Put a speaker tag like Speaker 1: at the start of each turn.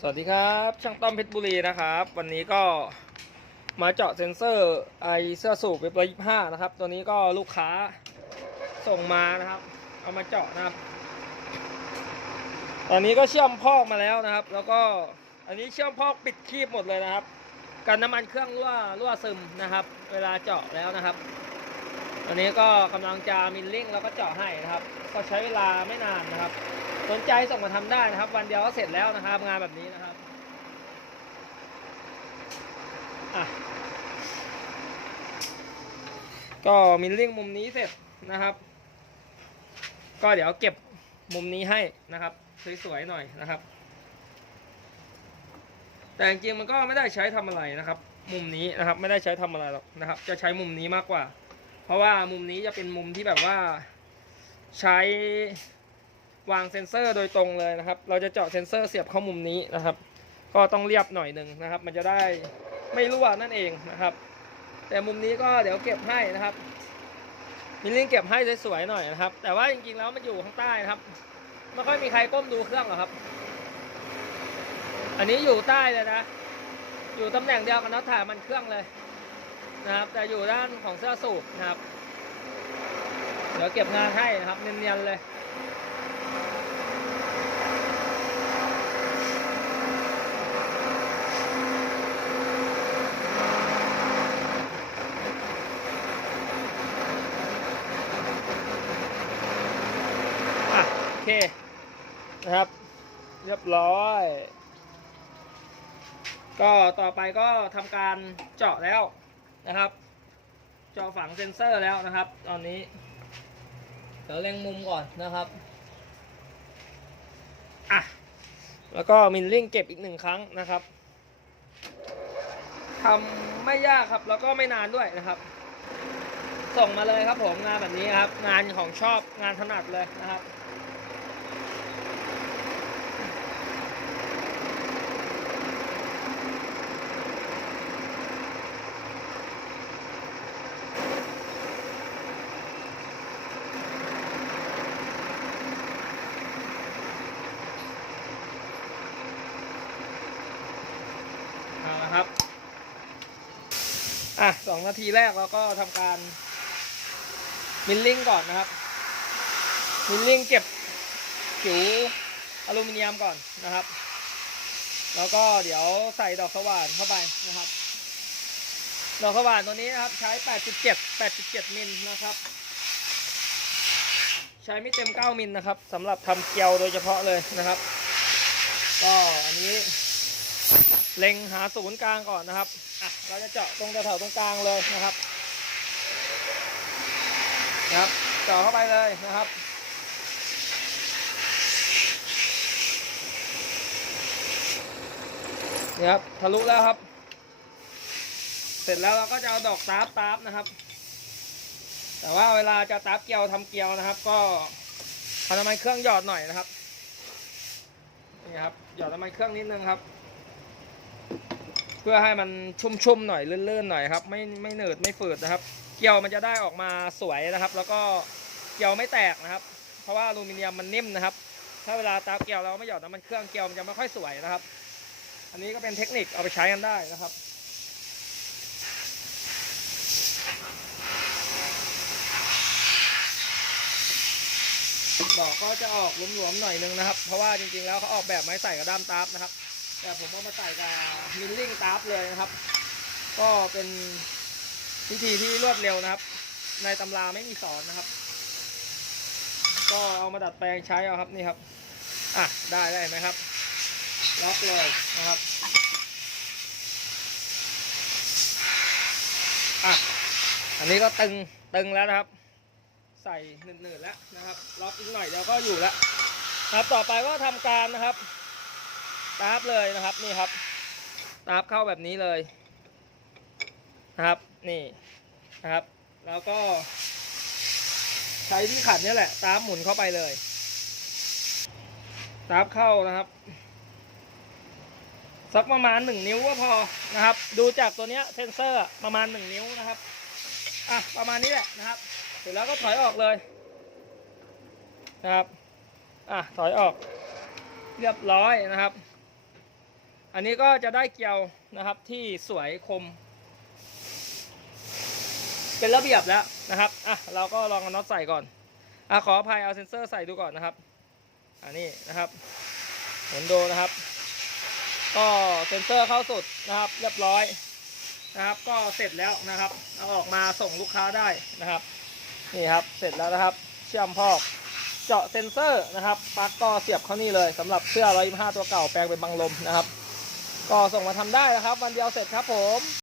Speaker 1: สวัสดีครับช่างต้อมเพชรบุรีนะครับ วันนี้ก็มาเจาะเซ็นเซอร์ไอเสื้อสูบเว็บร้อยยี่ห้านะครับ ตัวนี้ก็ลูกค้าส่งมานะครับ เอามาเจาะนะครับ ตอนนี้ก็เชื่อมพอกมาแล้วนะครับ แล้วก็อันนี้เชื่อมพอกปิดคีบหมดเลยนะครับ กันน้ำมันเครื่องรั่วรั่วซึมนะครับ เวลาเจาะแล้วนะครับ อันนี้ก็กำลังจะมิลลิ่งแล้วก็เจาะให้นะครับ ก็ใช้เวลาไม่นานนะครับ สนใจส่งมาทำได้นะครับ วันเดียวก็เสร็จแล้วนะครับ งานแบบนี้นะครับอะก็มิลลิ่งมุมนี้เสร็จนะครับ ก็เดี๋ยวเก็บมุมนี้ให้นะครับสวยๆหน่อยนะครับ แต่จริงมันก็ไม่ได้ใช้ทำอะไรนะครับ มุมนี้นะครับไม่ได้ใช้ทำอะไรหรอกนะครับ จะใช้มุมนี้มากกว่า เพราะว่ามุมนี้จะเป็นมุมที่แบบว่าใช้ วางเซ็นเซอร์โดยตรงเลยนะครับ เราจะเจาะเซ็นเซอร์เสียบเข้ามุมนี้นะครับ ก็ต้องเรียบหน่อยหนึ่งนะครับ มันจะได้ไม่รั่วนั่นเองนะครับ แต่มุมนี้ก็เดี๋ยวเก็บให้นะครับมิลลิ่งเก็บให้สวยๆหน่อยนะครับ แต่ว่าจริงๆแล้วมันอยู่ข้างใต้นะครับไม่ค่อยมีใครก้มดูเครื่องหรอกครับ อันนี้อยู่ใต้เลยนะ อยู่ตำแหน่งเดียวกับน็อตถ่ายมันเครื่องเลยนะครับ แต่อยู่ด้านของเสื้อสูบนะครับ เดี๋ยวเก็บงานให้นะครับ เนียนๆเลย เคนะครับ เรียบร้อย ก็ต่อไปก็ทำการเจาะแล้วนะครับ เจาะฝังเซ็นเซอร์แล้วนะครับ ตอนนี้ เดี๋ยวเล็งมุมก่อนนะครับอะแล้วก็มิลลิ่งเก็บอีกหนึ่งครั้งนะครับทำไม่ยากครับ แล้วก็ไม่นานด้วยนะครับ ส่งมาเลยครับผมงานแบบนี้ครับ งานของชอบงานถนัดเลยนะครับ เอาละครับ อะสองนาทีแรกเราก็ทำการมิลลิ่งก่อนนะครับ มิลลิ่งเก็บผิวอลูมิเนียมก่อนนะครับ แล้วก็เดี๋ยวใส่ดอกสว่านเข้าไปนะครับ ดอกสว่านตัวนี้นะครับ ใช้ 8.7 8.7มิลนะครับ ใช้ไม่เต็ม 9มิลนะครับสำหรับทำเกลียวโดยเฉพาะเลยนะครับ ก็อันนี้ เล็งหาศูนย์กลางก่อนนะครับอะเราจะเจาะตรงแถวตรงกลางเลยนะครับนะครับเจาะเข้าไปเลยนะครับนี่ครับทะลุแล้วครับ เสร็จแล้วเราก็จะเอาดอกตาร์ตาร์นะครับ แต่ว่าเวลาจะตาร์เกลียวทำเกลียวนะครับ ก็เอาน้ำมันเครื่องหยอดหน่อยนะครับนี่ครับหยอดน้ำมันเครื่องนิดนึงครับ พื่อให้มันชุ่มๆหน่อยเลื่อนๆหน่อยครับ ไม่ไม่เหนืดไม่ฝืดนะครับ เกลียวมันจะได้ออกมาสวยนะครับ แล้วก็เกลียวไม่แตกนะครับ เพราะว่าอลูมิเนียมมันนิ่มนะครับ ถ้าเวลาตาเกลียวเราไม่หยอดน้ำมันเครื่องเกลียวมันจะไม่ค่อยสวยนะครับ อันนี้ก็เป็นเทคนิคเอาไปใช้กันได้นะครับดอกก็จะออกหลวมๆหน่อยนึงนะครับ เพราะว่าจริงๆแล้วเขาออกแบบไม้ใส่กับด้ามตาร์ฟนะครับ แต่ผมเอามาใส่กับมิลลิ่งตาร์ฟเลยนะครับ ก็เป็นวิธีที่รวดเร็วนะครับ ในตำราไม่มีสอนนะครับ ก็เอามาดัดแปลงใช้เอาครับนี่ครับอะได้ได้ไหมครับล็อกเลยนะครับอะอันนี้ก็ตึงตึงแล้วนะครับ ใส่หนืดๆแล้วนะครับล็อกอีกหน่อยเดี๋ยวก็อยู่แล้วครับต่อไปก็ทำการนะครับ ตาร์ฟเลยนะครับนี่ครับตาร์ฟเข้าแบบนี้เลยนะครับนี่นะครับ แล้วก็ ใช้ที่ขัดนี่แหละ ตาร์ฟหมุนเข้าไปเลย ตาร์ฟเข้านะครับสักประมาณหนึ่งนิ้วก็พอนะครับ ดูจากตัวเนี้ยเซนเซอร์ประมาณหนึ่งนิ้วนะครับอะประมาณนี้แหละนะครับเสร็จแล้วก็ถอยออกเลยนะครับอะถอยออกเรียบร้อยนะครับ อันนี้ก็จะได้เกลียวนะครับที่สวยคม เป็นระเบียบแล้วนะครับอะเราก็ลองเอาน็อตใส่ก่อนอะขออภัยเอาเซนเซอร์ใส่ดูก่อนนะครับอันนี้นะครับหมุนดูนะครับ ก็เซนเซอร์เข้าสุดนะครับ เรียบร้อยนะครับ ก็เสร็จแล้วนะครับเอาออกมาส่งลูกค้าได้นะครับนี่ครับเสร็จแล้วนะครับ เชื่อมพอกเจาะเซนเซอร์นะครับปลั๊กก็เสียบเข้านี่เลยสำหรับเสื้อ125 ตัวเก่าแปลงเป็นบังลมนะครับ ก็ส่งมาทำได้นะครับ วันเดียวเสร็จครับผม